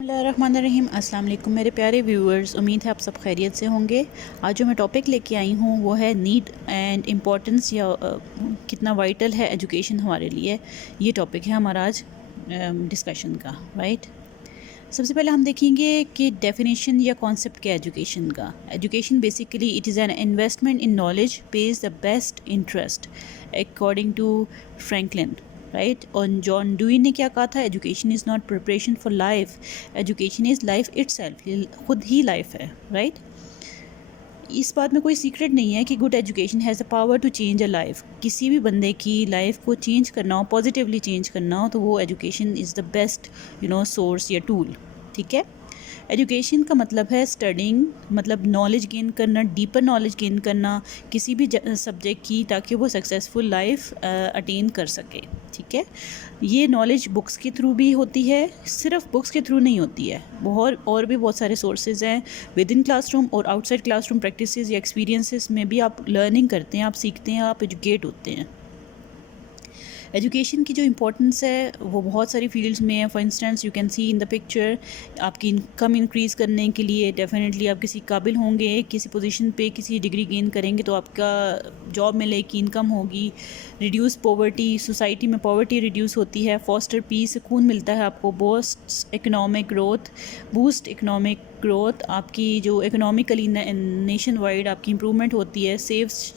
بسم اللہ الرحمن الرحیم. السلام علیکم میرے پیارے ویورز, امید ہے آپ سب خیریت سے ہوں گے. آج جو میں ٹاپک لے کے آئی ہوں وہ ہے نیڈ اینڈ امپورٹنس, یا کتنا وائٹل ہے ایجوکیشن ہمارے لیے. یہ ٹاپک ہے ہمارا آج ڈسکشن کا, رائٹ. سب سے پہلے ہم دیکھیں گے کہ ڈیفینیشن یا کانسیپٹ کیا ہے ایجوکیشن کا. Education basically it is an investment in knowledge pays the best interest according to Franklin, right. اور جان ڈوئی نے کیا کہا تھا, education is not preparation for life, education is life itself, خود ہی لائف ہے, right. اس بات میں کوئی سیکرٹ نہیں ہے کہ good education has a power to change a life. کسی بھی بندے کی لائف کو چینج کرنا ہو, پازیٹیولی چینج کرنا ہو, تو وہ education is the best source یا ٹول, ٹھیک ہے. ایجوکیشن کا مطلب ہے اسٹڈنگ, مطلب نالج گین کرنا, ڈیپر نالج گین کرنا کسی بھی سبجیکٹ کی, تاکہ وہ سکسیزفل لائف اٹین کر سکے, ٹھیک ہے. یہ نالج بکس کے تھرو بھی ہوتی ہے, صرف بکس کے تھرو نہیں ہوتی ہے, اور بھی بہت سارے سورسز ہیں ود ان کلاس روم اور out side class room. Practices یا ایکسپیرینسز میں بھی آپ لرننگ کرتے ہیں, آپ سیکھتے ہیں, آپ ایجوکیٹ ہوتے ہیں. ایجوکیشن کی جو امپورٹنس ہے وہ بہت ساری فیلڈز میں ہے. For instance you can see in the picture, آپ کی انکم انکریز کرنے کے لیے ڈیفینیٹلی آپ کسی قابل ہوں گے, کسی پوزیشن پہ کسی ڈگری گین کریں گے تو آپ کا جاب ملے گی, انکم ہوگی. ریڈیوس پاورٹی, سوسائٹی میں پاورٹی ریڈیوس ہوتی ہے. فاسٹر پیس, سکون ملتا ہے آپ کو. بوسٹ اکنامک گروتھ, آپ کی جو اکنامکلی نیشن وائڈ آپ کی امپرومنٹ ہوتی ہے. سیوس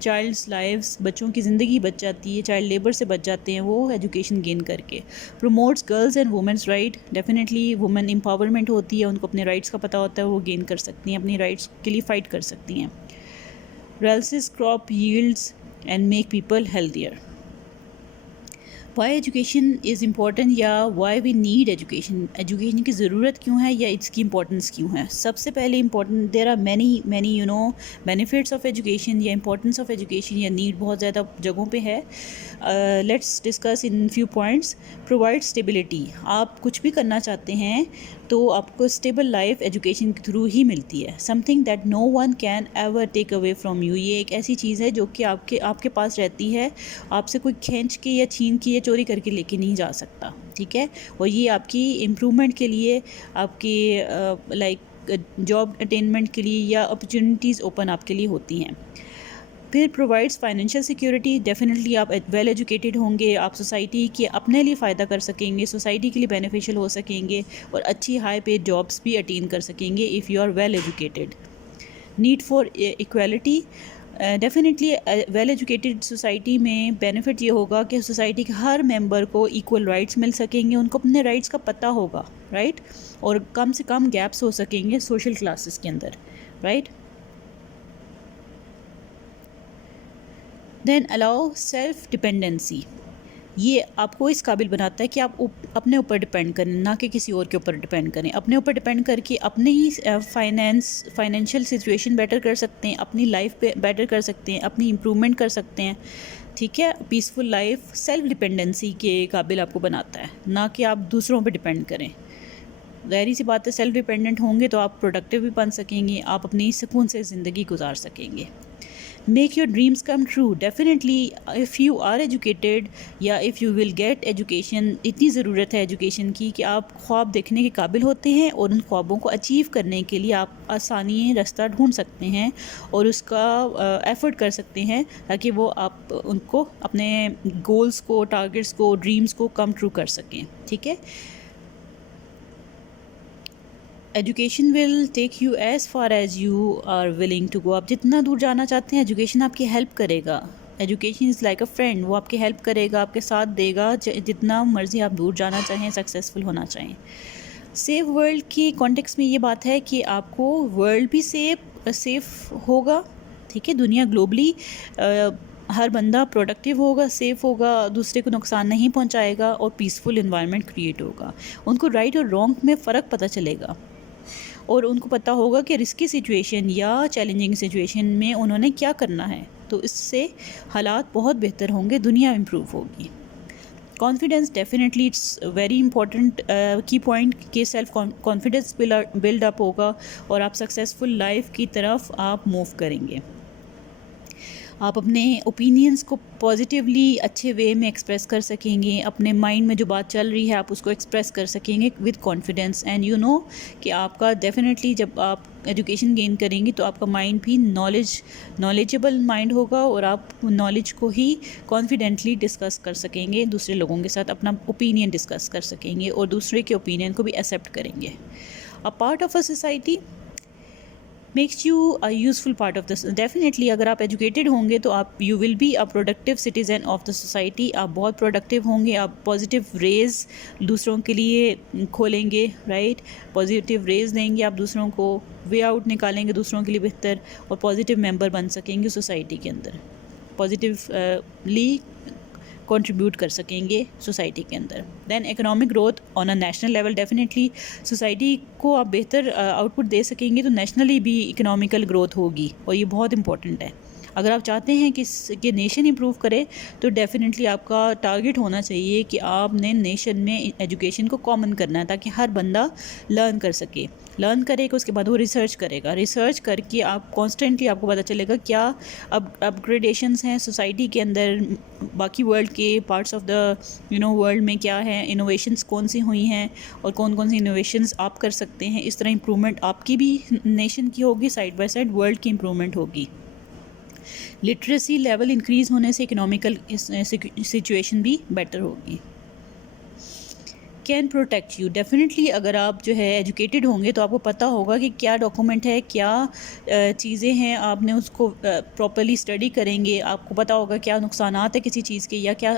چائلڈس لائفز, بچوں کی زندگی بچ جاتی ہے, چائلڈ لیبر سے بچ جاتے ہیں وہ ایجوکیشن گین کر کے. Promotes girls and womens right, definitely women empowerment ہوتی ہے, ان کو اپنے رائٹس کا پتہ ہوتا ہے, وہ گین کر سکتی ہیں, اپنی رائٹس کے لیے فائٹ کر سکتی ہیں. Releases crop yields and make people healthier. Why education is important, یا why we need education, education کی ضرورت کیوں ہے یا اس کی امپورٹنس کیوں ہے. سب سے پہلے important, there are many benefits of education, یا امپورٹنس آف ایجوکیشن یا نیڈ بہت زیادہ جگہوں پہ ہے. Let's discuss in few points. Provide stability, آپ کچھ بھی کرنا چاہتے ہیں تو آپ کو اسٹیبل لائف ایجوکیشن کے تھرو ہی ملتی ہے. Something that no one can ever take away from you, یہ ایک ایسی چیز ہے جو کہ آپ کے پاس رہتی ہے, آپ سے کوئی کھینچ کے یا چھین کے یا چوری کر کے لے کے نہیں جا سکتا, ٹھیک ہے. اور یہ آپ کی امپرومنٹ کے لیے, آپ کی لائک جاب اٹینمنٹ کے لیے یا اپرچونیٹیز اوپن آپ کے لیے ہوتی ہیں. پھر پرووائڈس فائنینشیل سیکیورٹی, ڈیفینیٹلی آپ ویل ایجوکیٹڈ ہوں گے, آپ سوسائٹی کے اپنے لیے فائدہ کر سکیں گے, سوسائٹی کے لیے بینیفیشیل ہو سکیں گے, اور اچھی ہائی پیڈ جابس بھی اٹین کر سکیں گے if you are well educated. Need for equality, definitely well educated society میں بینیفٹ یہ ہوگا کہ سوسائٹی کے ہر ممبر کو ایکول رائٹس مل سکیں گے, ان کو اپنے رائٹس کا پتہ ہوگا, رائٹ. اور کم سے کم گیپس ہو سکیں گے سوشل کلاسز کے اندر, رائٹ. دین الاؤ سیلف ڈپینڈنسی, یہ آپ کو اس قابل بناتا ہے کہ آپ اپنے اوپر ڈپینڈ کریں, نہ کہ کسی اور کے اوپر ڈپینڈ کریں. اپنے اوپر ڈپینڈ کر کے اپنے ہی فائنینشیل سچویشن بیٹر کر سکتے ہیں, اپنی لائف پہ بیٹر کر سکتے ہیں, اپنی امپرومنٹ کر سکتے ہیں, ٹھیک ہے. پیسفل لائف سیلف ڈپینڈنسی کے قابل آپ کو بناتا ہے, نہ کہ آپ دوسروں پہ ڈپینڈ کریں. ظاہری سی بات ہے, سیلف ڈپینڈنٹ ہوں گے تو آپ پروڈکٹیو بھی بن سکیں گے, آپ اپنی سکون سے زندگی گزار سکیں گے. Make your dreams come true, definitely if you are educated یا if you will get education, اتنی ضرورت ہے ایجوکیشن کی کہ آپ خواب دیکھنے کے قابل ہوتے ہیں, اور ان خوابوں کو اچیو کرنے کے لیے آپ آسانی رستہ ڈھونڈ سکتے ہیں اور اس کا ایفرٹ کر سکتے ہیں, تاکہ وہ آپ ان کو اپنے گولز کو, ٹارگیٹس کو, ڈریمز کو کم ٹرو کر سکیں, ٹھیک ہے. Education will take you as far as you are willing to go, آپ جتنا دور جانا چاہتے ہیں ایجوکیشن آپ کی ہیلپ کرے گا. Education is like a friend, وہ آپ کی ہیلپ کرے گا, آپ کے ساتھ دے گا, جتنا مرضی آپ دور جانا چاہیں, سکسیزفل ہونا چاہیں. سیف ورلڈ کی کانٹیکس میں یہ بات ہے کہ آپ کو ورلڈ بھی سیف ہوگا, ٹھیک ہے. دنیا گلوبلی ہر بندہ پروڈکٹیو ہوگا, سیف ہوگا, دوسرے کو نقصان نہیں پہنچائے گا, اور پیسفل انوائرمنٹ کریٹ ہوگا. ان کو رائٹ اور رانگ میں فرق پتہ چلے گا, اور ان کو پتہ ہوگا کہ رسکی سچویشن یا چیلنجنگ سچویشن میں انہوں نے کیا کرنا ہے, تو اس سے حالات بہت بہتر ہوں گے, دنیا امپروو ہوگی. Confidence, definitely it's very important key point کہ سیلف کانفیڈنس بلڈ اپ ہوگا اور آپ سکسیزفل لائف کی طرف آپ موو کریں گے. آپ اپنے اوپینینس کو پازیٹیولی اچھے وے میں ایکسپریس کر سکیں گے. اپنے مائنڈ میں جو بات چل رہی ہے آپ اس کو ایکسپریس کر سکیں گے with confidence. And you know کہ آپ کا ڈیفینیٹلی جب آپ ایجوکیشن گین کریں گی تو آپ کا مائنڈ بھی نالجیبل مائنڈ ہوگا, اور آپ نالج کو ہی کانفیڈنٹلی ڈسکس کر سکیں گے, دوسرے لوگوں کے ساتھ اپنا اوپینین ڈسکس کر سکیں گے, اور دوسرے کے اوپینین کو بھی ایکسیپٹ کریں گے. A part of a society makes you a useful part of this. Definitely اگر آپ ایجوکیٹڈ ہوں گے تو آپ you will be a productive citizen of the society. آپ بہت پروڈکٹیو ہوں گے, آپ پازیٹیو ریز دوسروں کے لیے کھولیں گے, رائٹ, پازیٹیو ریز دیں گے, آپ دوسروں کو وے آؤٹ نکالیں گے دوسروں کے لیے بہتر, اور پازیٹیو ممبر بن سکیں گے سوسائٹی کے اندر, پازیٹیولی کنٹریبیوٹ کر سکیں گے سوسائٹی کے اندر. دین economic growth on a national level, definitely society کو آپ بہتر آؤٹ پٹ دے سکیں گے تو نیشنلی بھی اکنامیکل گروتھ ہوگی, اور یہ بہت امپورٹنٹ ہے. اگر آپ چاہتے ہیں کہ نیشن امپروو کرے تو ڈیفینیٹلی آپ کا ٹارگٹ ہونا چاہیے کہ آپ نے نیشن میں ایجوکیشن کو کامن کرنا ہے, تاکہ ہر بندہ لرن کر سکے. لرن کرے گا اس کے بعد وہ ریسرچ کرے گا, ریسرچ کر کے آپ کانسٹنٹلی آپ کو پتہ چلے گا کیا اپگریڈیشنس ہیں سوسائٹی کے اندر, باقی ورلڈ کے پارٹس آف دا ورلڈ میں کیا ہے, انوویشنس کون سی ہوئی ہیں اور کون کون سی انوویشنس آپ کر سکتے ہیں. اس طرح امپرومنٹ آپ کی بھی نیشن کی ہوگی, سائڈ بائی سائڈ ورلڈ کی امپرومنٹ ہوگی. لٹریسی لیول انکریز ہونے سے اکنامیکل سچویشن بھی بیٹر ہوگی. کین پروٹیکٹ یو, ڈیفینیٹلی اگر آپ جو ہے ایجوکیٹڈ ہوں گے تو آپ کو پتہ ہوگا کہ کیا ڈاکومنٹ ہے, کیا چیزیں ہیں, آپ نے اس کو پراپرلی اسٹڈی کریں گے, آپ کو پتہ ہوگا کیا نقصانات ہیں کسی چیز کے یا کیا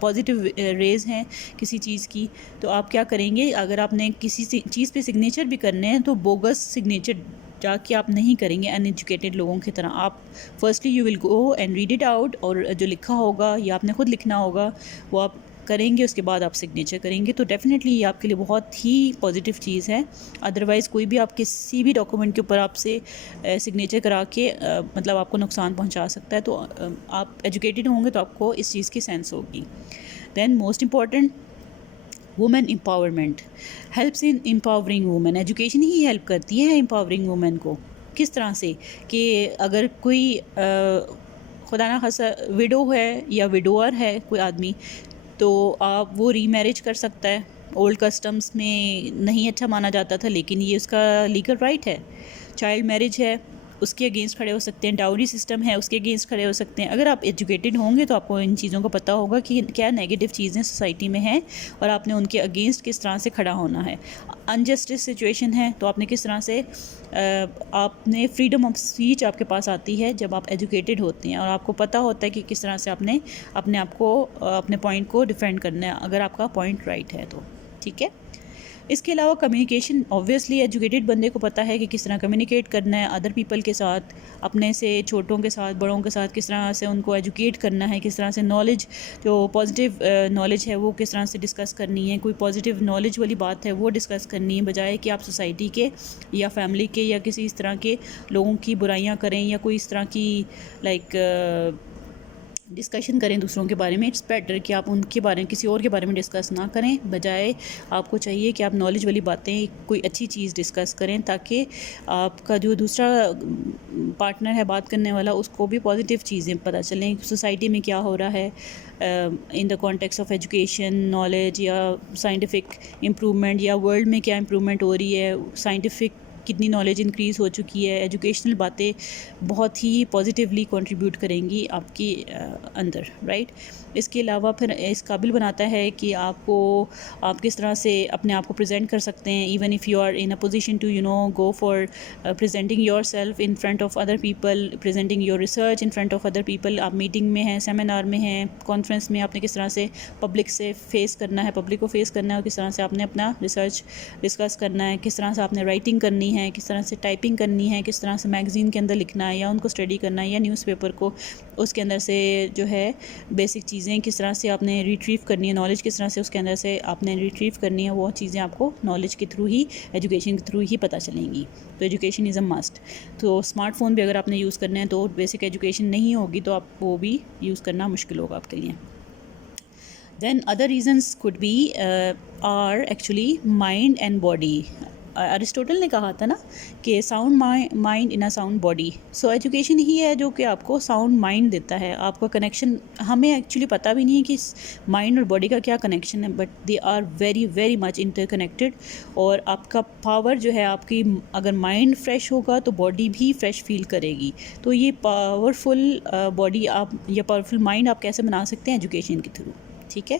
پازیٹیو ریز ہیں کسی چیز کی. تو آپ کیا کریں گے, اگر آپ نے کسی چیز پہ سگنیچر بھی کرنے ہیں تو بوگس سگنیچر جا کے آپ نہیں کریں گے ان ایجوکیٹڈ لوگوں کی طرح. آپ firstly you will go and read it out, اور جو لکھا ہوگا یا آپ نے خود لکھنا ہوگا وہ آپ کریں گے, اس کے بعد آپ سگنیچر کریں گے. تو ڈیفینیٹلی یہ آپ کے لیے بہت ہی پازیٹیو چیز ہے. ادروائز کوئی بھی آپ کسی بھی ڈاکومنٹ کے اوپر آپ سے سگنیچر کرا کے مطلب آپ کو نقصان پہنچا سکتا ہے. تو آپ ایجوکیٹڈ ہوں گے تو آپ کو اس چیز کی سینس ہوگی. Then most important, women empowerment helps in empowering women. Education ہی ہیلپ کرتی ہے امپاورنگ وومن کو. کس طرح سے کہ اگر کوئی خدا نہ خاصہ ویڈو ہے یا ویڈوور ہے کوئی آدمی, تو آپ وہ ری میرج کر سکتا ہے. اولڈ کسٹمز میں نہیں اچھا مانا جاتا تھا, لیکن یہ اس کا لیگل رائٹ ہے. چائلڈ میرج ہے, اس کے اگینسٹ کھڑے ہو سکتے ہیں. ڈاوری سسٹم ہے, اس کے اگینسٹ کھڑے ہو سکتے ہیں. اگر آپ ایجوکیٹڈ ہوں گے تو آپ کو ان چیزوں کا پتہ ہوگا کہ کیا نیگیٹو چیزیں سوسائٹی میں ہیں, اور آپ نے ان کے اگینسٹ کس طرح سے کھڑا ہونا ہے. انجسٹس سچویشن ہے تو آپ نے کس طرح سے, آپ نے فریڈم آف اسپیچ آپ کے پاس آتی ہے جب آپ ایجوکیٹڈ ہوتے ہیں, اور آپ کو پتہ ہوتا ہے کہ کس طرح سے آپ نے اپنے آپ کو اپنے پوائنٹ کو ڈیفینڈ کرنا ہے, اگر آپ کا پوائنٹ رائٹ ہے تو. ٹھیک ہے. اس کے علاوہ کمیونیکیشن, اوبویسلی ایجوکیٹڈ بندے کو پتہ ہے کہ کس طرح کمیونیکیٹ کرنا ہے ادر پیپل کے ساتھ, اپنے سے چھوٹوں کے ساتھ, بڑوں کے ساتھ, کس طرح سے ان کو ایجوکیٹ کرنا ہے, کس طرح سے نالج جو پازیٹیو نالج ہے وہ کس طرح سے ڈسکس کرنی ہے. کوئی پازیٹیو نالج والی بات ہے وہ ڈسکس کرنی ہے, بجائے کہ آپ سوسائٹی کے یا فیملی کے یا کسی اس طرح کے لوگوں کی برائیاں کریں یا کوئی اس طرح کی لائک ڈسکشن کریں دوسروں کے بارے میں. اٹس بیٹر کہ آپ ان کے بارے میں کسی اور کے بارے میں ڈسکس نہ کریں, بجائے آپ کو چاہیے کہ آپ نالج والی باتیں کوئی اچھی چیز ڈسکس کریں, تاکہ آپ کا جو دوسرا پارٹنر ہے بات کرنے والا اس کو بھی پازیٹیو چیزیں پتہ چلیں سوسائٹی میں کیا ہو رہا ہے in the context of education, knowledge یا سائنٹیفک امپرومنٹ, یا ورلڈ میں کیا امپرومنٹ ہو رہی ہے, سائنٹیفک کتنی نالج انکریز ہو چکی ہے. ایجوکیشنل باتیں بہت ہی پازیٹیولی کنٹریبیوٹ کریں گی آپ کی اندر, رائٹ. اس کے علاوہ پھر اس قابل بناتا ہے کہ آپ کس طرح سے اپنے آپ کو پریزنٹ کر سکتے ہیں, even if you are in a position to go for presenting yourself in front of other people, presenting your research in front of other people. آپ میٹنگ میں ہیں, سیمینار میں ہیں, کانفرنس میں, آپ نے کس طرح سے پبلک سے فیس کرنا ہے, پبلک کو فیس کرنا ہے, اور کس طرح سے آپ نے اپنا ریسرچ ڈسکس کرنا ہے, کس طرح سے آپ نے رائٹنگ کرنی ہے, کس طرح سے ٹائپنگ کرنی ہے, کس طرح سے میگزین کے اندر لکھنا ہے یا ان کو اسٹڈی کرنا ہے, یا نیوز پیپر کو اس کے اندر سے جو ہے بیسک چیزیں کس طرح سے آپ نے ریٹریو کرنی ہے, نالج کس طرح سے اس کے اندر سے آپ نے ریٹریو کرنی ہے, وہ چیزیں آپ کو نالج کے تھرو ہی, ایجوکیشن کے تھرو ہی پتہ چلیں گی. تو ایجوکیشن از اے مسٹ. تو اسمارٹ فون بھی اگر آپ نے یوز کرنا ہے تو بیسک ایجوکیشن نہیں ہوگی تو آپ وہ بھی یوز کرنا مشکل ہوگا آپ کے لیے. Then other reasons could be are actually mind and body. Aristotle نے کہا تھا نا کہ sound mind in a sound body. So education ہی ہے جو کہ آپ کو ساؤنڈ مائنڈ دیتا ہے. آپ کا کنیکشن ہمیں ایکچولی پتہ بھی نہیں ہے کہ مائنڈ اور باڈی کا کیا کنیکشن ہے, but they are very very much interconnected. اور آپ کا پاور جو ہے, آپ کی اگر مائنڈ فریش ہوگا تو باڈی بھی فریش فیل کرے گی. تو یہ پاورفل باڈی آپ یا پاورفل مائنڈ آپ کیسے بنا سکتے ہیں؟ ایجوکیشن کے تھرو. ٹھیک ہے.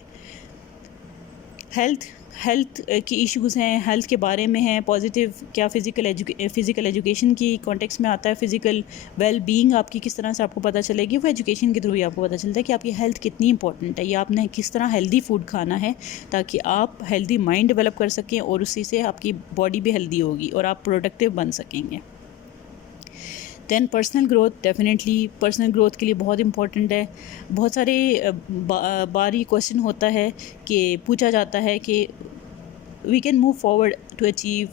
ہیلتھ کی ایشوز ہیں, ہیلتھ کے بارے میں ہیں پازیٹیو, کیا فزیکل ایجوکیشن کی کانٹیکس میں آتا ہے. فزیکل ویل بینگ آپ کی کس طرح سے آپ کو پتہ چلے گی, وہ ایجوکیشن کے تھرو ہی آپ کو پتہ چلتا ہے کہ آپ کی ہیلتھ کتنی امپورٹنٹ ہے, یا آپ نے کس طرح ہیلدی فوڈ کھانا ہے تاکہ آپ ہیلدی مائنڈ ڈیولپ کر سکیں اور اسی سے آپ کی باڈی بھی ہیلدی ہوگی اور آپ پروڈکٹیو بن سکیں گے. Then personal growth, definitely personal growth کے لیے بہت امپورٹنٹ ہے. بہت سارے باری کویشچن ہوتا ہے کہ پوچھا جاتا ہے کہ we can move forward to achieve,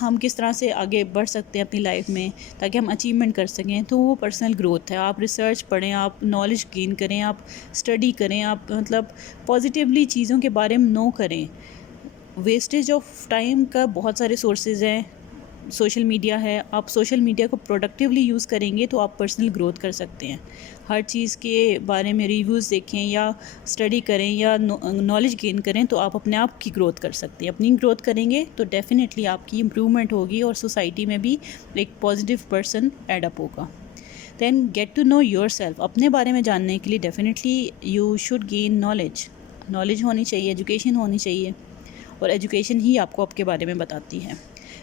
ہم کس طرح سے آگے بڑھ سکتے ہیں اپنی لائف میں تاکہ ہم اچیومنٹ کر سکیں. تو وہ پرسنل گروتھ ہے. آپ ریسرچ پڑھیں, آپ نالج گین کریں, آپ اسٹڈی کریں, آپ مطلب پازیٹیولی چیزوں کے بارے میں نو کریں. ویسٹیج آف ٹائم کا بہت سارے سورسز ہیں. سوشل میڈیا ہے, آپ سوشل میڈیا کو پروڈکٹیولی یوز کریں گے تو آپ پرسنل گروتھ کر سکتے ہیں. ہر چیز کے بارے میں ریویوز دیکھیں یا اسٹڈی کریں یا نالج گین کریں تو آپ اپنے آپ کی گروتھ کر سکتے ہیں. اپنی گروتھ کریں گے تو ڈیفینیٹلی آپ کی امپرومنٹ ہوگی اور سوسائٹی میں بھی ایک پازیٹیو پرسن ایڈ اپ ہوگا. Then get to know yourself, اپنے بارے میں جاننے کے لیے definitely you should gain knowledge ہونی چاہیے, ایجوکیشن ہونی چاہیے, اور ایجوکیشن ہی آپ کو آپ کے بارے میں بتاتی ہے.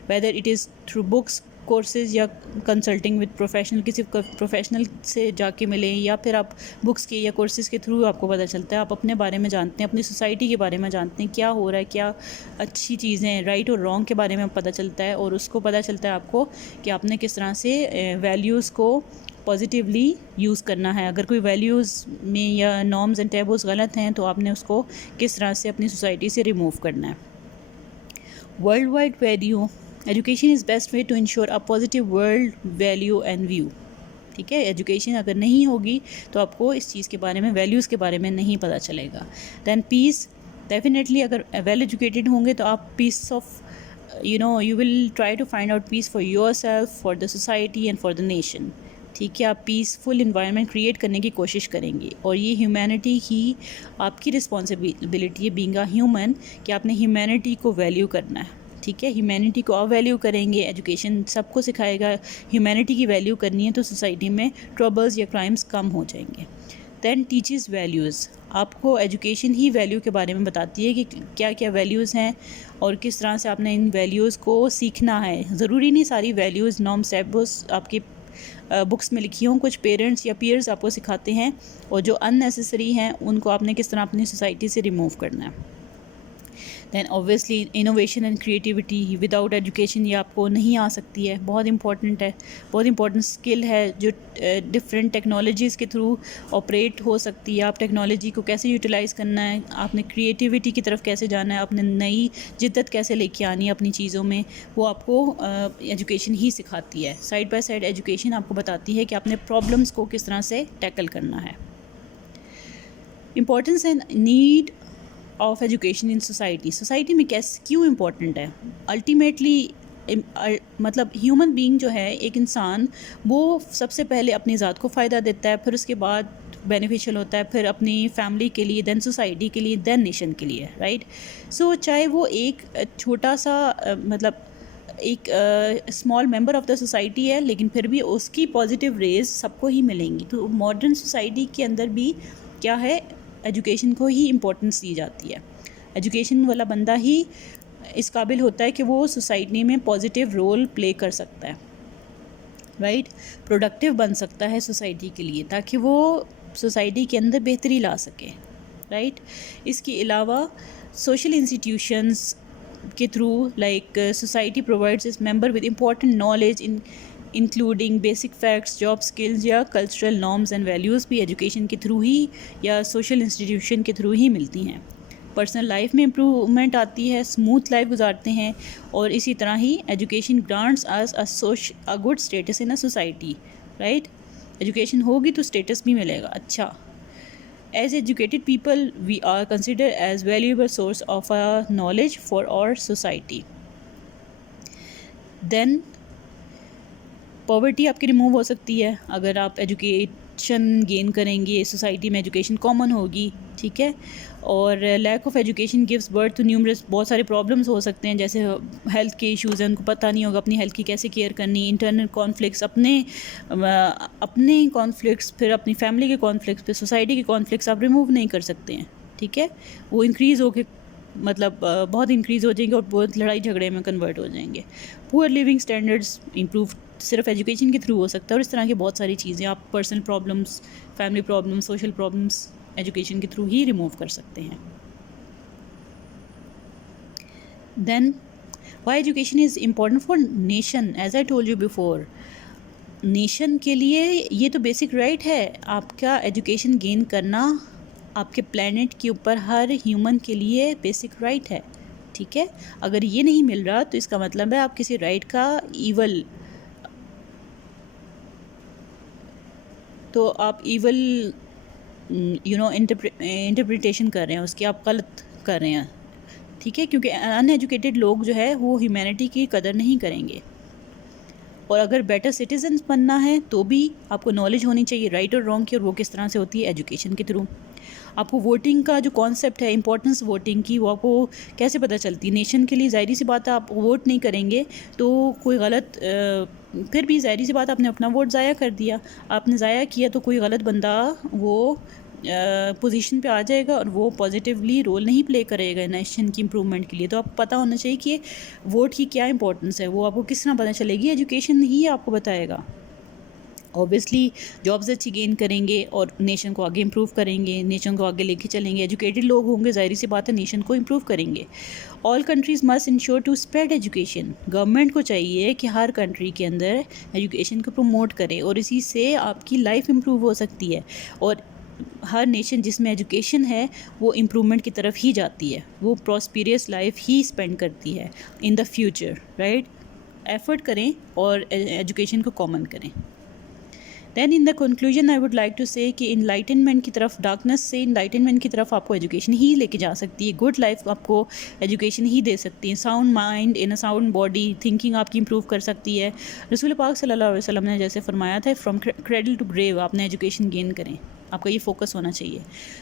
Whether it is through books, courses یا کنسلٹنگ وتھ پروفیشنل, کسی پروفیشنل سے جا کے ملیں, یا پھر آپ بکس کے یا کورسز کے تھرو آپ کو پتہ چلتا ہے. آپ اپنے بارے میں جانتے ہیں, اپنی سوسائٹی کے بارے میں جانتے ہیں, کیا ہو رہا ہے, کیا اچھی چیزیں رائٹ اور رانگ کے بارے میں پتہ چلتا ہے, اور اس کو پتہ چلتا ہے آپ کو کہ آپ نے کس طرح سے ویلیوز کو پازیٹیولی یوز کرنا ہے. اگر کوئی ویلیوز میں یا نارمز اینڈ ٹیبوز غلط ہیں تو آپ نے اس کو کس طرح سے اپنی سوسائٹی سے ریموو کرنا ہے. Worldwide value, education is best way to ensure a positive world value and view. ٹھیک ہے. ایجوکیشن اگر نہیں ہوگی تو آپ کو اس چیز کے بارے میں, ویلیوز کے بارے میں نہیں پتہ چلے گا. دین پیس, ڈیفینیٹلی اگر ویل ایجوکیٹڈ ہوں گے تو آپ peace of you will try to find out peace for yourself, for the society and for the nation. ٹھیک ہے. آپ پیسفل انوائرمنٹ کریٹ کرنے کی کوشش کریں گے, اور یہ ہیومینٹی ہی آپ کی رسپانسبلٹی ہے, بینگ اے ہیومن, کہ آپ نے ہیومینٹی کو ویلیو کرنا ہے. ٹھیک ہے. ہیومینٹی کو آپ ویلیو کریں گے, ایجوکیشن سب کو سکھائے گا ہیومینٹی کی ویلیو کرنی ہے, تو سوسائٹی میں ٹربلز یا کرائمز کم ہو جائیں گے. دین ٹیچز ویلیوز, آپ کو ایجوکیشن ہی ویلیو کے بارے میں بتاتی ہے کہ کیا کیا ویلیوز ہیں اور کس طرح سے آپ نے ان ویلیوز کو سیکھنا ہے. ضروری نہیں ساری ویلیوز نارمز ٹیبوز آپ کی بکس میں لکھی ہوں, کچھ پیرنٹس یا پیئرز آپ کو سکھاتے ہیں, اور جو ان نیسیسری ہیں ان کو آپ نے کس طرح اپنی سوسائٹی سے ریموو کرنا ہے. Then obviously innovation and creativity, without education یہ آپ کو نہیں آ سکتی ہے. بہت امپورٹنٹ ہے, بہت امپورٹنٹ اسکل ہے جو ڈفرینٹ ٹیکنالوجیز کے تھرو آپریٹ ہو سکتی ہے. آپ ٹیکنالوجی کو کیسے یوٹیلائز کرنا ہے, آپ نے کریٹیوٹی کی طرف کیسے جانا ہے, آپ نے نئی جدت کیسے لے کے آنی ہے اپنی چیزوں میں, وہ آپ کو ایجوکیشن ہی سکھاتی ہے. سائڈ بائی سائڈ ایجوکیشن آپ کو بتاتی ہے کہ آپ نے پرابلمس کو کس طرح سے ٹیکل کرنا ہے. Importance and need of education in society میں کیوں امپورٹنٹ ہے. الٹیمیٹلی مطلب ہیومن بینگ جو ہے, ایک انسان, وہ سب سے پہلے اپنی ذات کو فائدہ دیتا ہے, پھر اس کے بعد بینیفیشیل ہوتا ہے, پھر اپنی فیملی کے لیے, دین سوسائٹی کے لیے, دین نیشن کے لیے, رائٹ. سو چاہے وہ ایک چھوٹا سا مطلب ایک small member of the society ہے, لیکن پھر بھی اس کی پازیٹیو ریز سب کو ہی ملیں گی. تو ماڈرن سوسائٹی کے اندر بھی کیا ہے, ایجوکیشن کو ہی امپورٹنس دی جاتی ہے. ایجوکیشن والا بندہ ہی اس قابل ہوتا ہے کہ وہ سوسائٹی میں پازیٹیو رول پلے کر سکتا ہے, رائٹ. پروڈکٹیو بن سکتا ہے سوسائٹی کے لیے, تاکہ وہ سوسائٹی کے اندر بہتری لا سکے, رائٹ. اس کے علاوہ سوشل انسٹیٹیوشنز کے through, like society provides its member with important knowledge including basic facts, job skills یا کلچرل نارمز اینڈ ویلیوز بھی ایجوکیشن کے تھرو ہی یا سوشل انسٹیٹیوشن کے تھرو ہی ملتی ہیں. پرسنل لائف میں امپرومنٹ آتی ہے, اسموتھ لائف گزارتے ہیں, اور اسی طرح ہی education grants us a good status in a society, right. Education ہوگی تو اسٹیٹس بھی ملے گا. اچھا, as educated people we are consider as valuable source of knowledge for our society. Then poverty آپ کی ریموو ہو سکتی ہے اگر آپ ایجوکیشن گین کریں گے, سوسائٹی میں ایجوکیشن کامن ہوگی, ٹھیک ہے. اور lack of education gives birth to numerous, بہت سارے پرابلمس ہو سکتے ہیں, جیسے ہیلتھ کے ایشوز ہیں, ان کو پتہ نہیں ہوگا اپنی ہیلتھ کی کیسے کیئر کرنی, انٹرنل کانفلکٹس, اپنے کانفلکٹس, پھر اپنی فیملی کے کانفلکٹس, پھر سوسائٹی کے کانفلکٹس آپ ریموو نہیں کر سکتے ہیں, ٹھیک ہے. وہ انکریز ہو کے مطلب بہت انکریز ہو جائیں گے اور بہت لڑائی جھگڑے میں کنورٹ ہو جائیں گے. پور لیونگ اسٹینڈرڈس امپروو صرف ایجوکیشن کے تھرو ہو سکتا ہے, اور اس طرح کی بہت ساری چیزیں آپ personal problems, family problems, social problems education کے تھرو ہی ریموو کر سکتے ہیں. Then why education is important for nation, as I told you before. Nation کے لیے یہ تو بیسک رائٹ ہے آپ کا ایجوکیشن گین کرنا, آپ کے پلانٹ کے اوپر ہر ہیومن کے لیے بیسک رائٹ ہے, ٹھیک ہے. اگر یہ نہیں مل رہا تو اس کا مطلب ہے آپ کسی رائٹ کا ایول, تو آپ ایول انٹرپریٹیشن کر رہے ہیں اس کی, آپ غلط کر رہے ہیں, ٹھیک ہے. کیونکہ ان ایجوکیٹڈ لوگ جو ہے وہ ہیومینٹی کی قدر نہیں کریں گے. اور اگر بیٹر سٹیزنس بننا ہے تو بھی آپ کو نالج ہونی چاہیے رائٹ اور رانگ کی, اور وہ کس طرح سے ہوتی ہے ایجوکیشن کے تھرو. آپ کو ووٹنگ کا جو کانسیپٹ ہے, امپورٹنس ووٹنگ کی, وہ آپ کو کیسے پتہ چلتی ہے. نیشن کے لیے ظاہری سی بات ہے آپ ووٹ نہیں کریں گے تو کوئی غلط, پھر بھی ظاہری سی بات آپ نے اپنا ووٹ ضائع کر دیا, آپ نے ضائع کیا تو کوئی غلط بندہ وہ پوزیشن پہ آ جائے گا اور وہ پازیٹیولی رول نہیں پلے کرے گا نیشن کی امپرومنٹ کے لیے. تو آپ کو پتہ ہونا چاہیے کہ ووٹ کی کیا امپورٹنس ہے, وہ آپ کو کس طرح پتہ چلے گی, ایجوکیشن ہی آپ کو بتائے گا. اوبیسلی جابز اچھی گین کریں گے اور نیشن کو آگے امپروو کریں گے, نیشن کو آگے لے کے چلیں گے. ایجوکیٹڈ لوگ ہوں گے, ظاہری سی بات ہے نیشن کو امپروو کریں گے. All countries must ensure to spread education. Government کو چاہیے کہ ہر کنٹری کے اندر ایجوکیشن کو پروموٹ کرے, اور اسی سے آپ کی لائف امپروو ہو سکتی ہے. اور ہر نیشن جس میں ایجوکیشن ہے وہ امپرومنٹ کی طرف ہی جاتی ہے, وہ پراسپیریس لائف ہی اسپینڈ کرتی ہے in the future, right. Effort کریں اور ایجوکیشن کو کامن کریں. Then in the conclusion I would like to say کہ انلائٹنمنٹ کی طرف, ڈارکنیس سے انلائٹنمنٹ کی طرف آپ کو ایجوکیشن ہی لے کے جا سکتی ہے. گڈ لائف آپ کو ایجوکیشن ہی دے سکتی ہے. Sound mind in a sound body, thinking آپ کی امپروو کر سکتی ہے. رسول پاک صلی اللہ علیہ وسلم نے جیسے فرمایا تھا, فرام کریڈل ٹو گریو آپ نے ایجوکیشن گین کریں, آپ کا یہ فوکس ہونا چاہیے.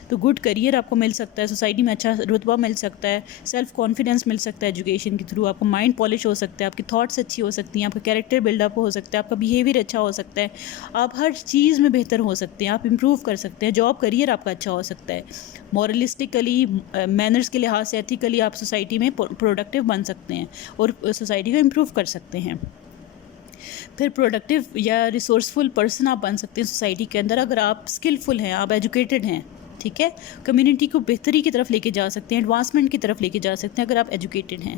تو گڈ کریئر آپ کو مل سکتا ہے, سوسائٹی میں اچھا رتبہ مل سکتا ہے, سیلف کانفیڈنس مل سکتا ہے ایجوکیشن کے تھرو. آپ کا مائنڈ پالش ہو سکتا ہے, آپ کی تھاٹس اچھی ہو سکتی ہیں, آپ کا کیریکٹر بلڈ اپ ہو سکتا ہے, آپ کا بیہیویئر اچھا ہو سکتا ہے, آپ ہر چیز میں بہتر ہو سکتے ہیں, آپ امپروو کر سکتے ہیں. جاب کریئر آپ کا اچھا ہو سکتا ہے. مورلسٹکلی, مینرز کے لحاظ سے ایتھیکلی آپ سوسائٹی میں پروڈکٹیو بن سکتے ہیں اور سوسائٹی کو امپروو کر سکتے ہیں. پھر پروڈکٹیو یا ریسورسفل پرسن آپ بن سکتے ہیں سوسائٹی کے اندر اگر آپ اسکلفل ہیں, آپ ایجوکیٹڈ ہیں, ٹھیک ہے. کمیونٹی کو بہتری کی طرف لے کے جا سکتے ہیں, ایڈوانسمنٹ کی طرف لے کے جا سکتے ہیں اگر آپ ایجوکیٹڈ ہیں.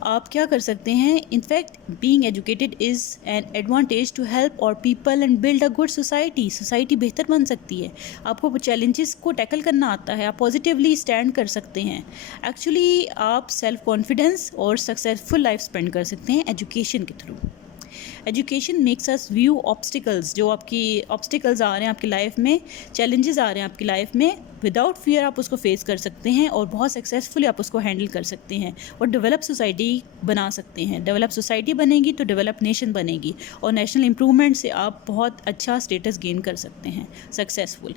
آپ کیا کر سکتے ہیں, in fact being educated is an advantage to help اور people and build a good society. Society بہتر بن سکتی ہے. آپ کو چیلنجز کو ٹیکل کرنا آتا ہے, آپ پازیٹیولی اسٹینڈ کر سکتے ہیں. ایکچولی آپ سیلف کانفیڈنس اور سکسیزفل لائف اسپینڈ کر سکتے ہیں ایجوکیشن کے تھرو. ایجوکیشن میکس اس ویو آبسٹیکلز, جو آپ کی آبسٹیکلز آ رہے ہیں آپ کی لائف میں, چیلنجز آ رہے ہیں آپ کی لائف میں, وداؤٹ فیئر آپ اس کو فیس کر سکتے ہیں اور بہت سکسیزفلی آپ اس کو ہینڈل کر سکتے ہیں اور ڈیولپ سوسائٹی بنا سکتے ہیں. ڈیولپ سوسائٹی بنے گی تو ڈیولپ نیشن بنے گی, اور نیشنل امپرومنٹ سے آپ بہت اچھا اسٹیٹس گین کر سکتے ہیں سکسیزفل.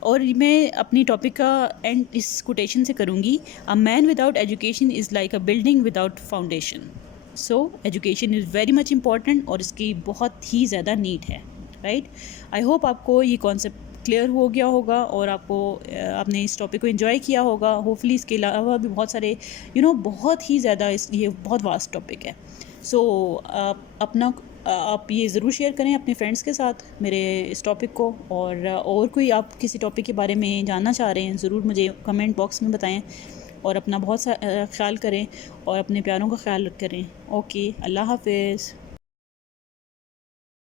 اور میں اپنی ٹاپک کا اینڈ اس کوٹیشن سے کروں گی, a man without education is like a building without foundation. So education is very much important اور اس کی بہت ہی زیادہ نیڈ ہے, رائٹ. آئی ہوپ آپ کو یہ کانسیپٹ کلیئر ہو گیا ہوگا اور آپ آپ نے اس ٹاپک کو انجوائے کیا ہوگا. ہوپفلی اس کے علاوہ بھی بہت سارے بہت ہی زیادہ یہ بہت واسٹ ٹاپک ہے. سو آپ یہ ضرور شیئر کریں اپنے فرینڈس کے ساتھ میرے اس ٹاپک کو, اور کوئی آپ کسی ٹاپک کے بارے میں جاننا چاہ رہے ہیں ضرور مجھے کمنٹ باکس میں بتائیں. اور اپنا بہت خیال کریں اور اپنے پیاروں کا خیال کریں. اوکے, اللہ حافظ.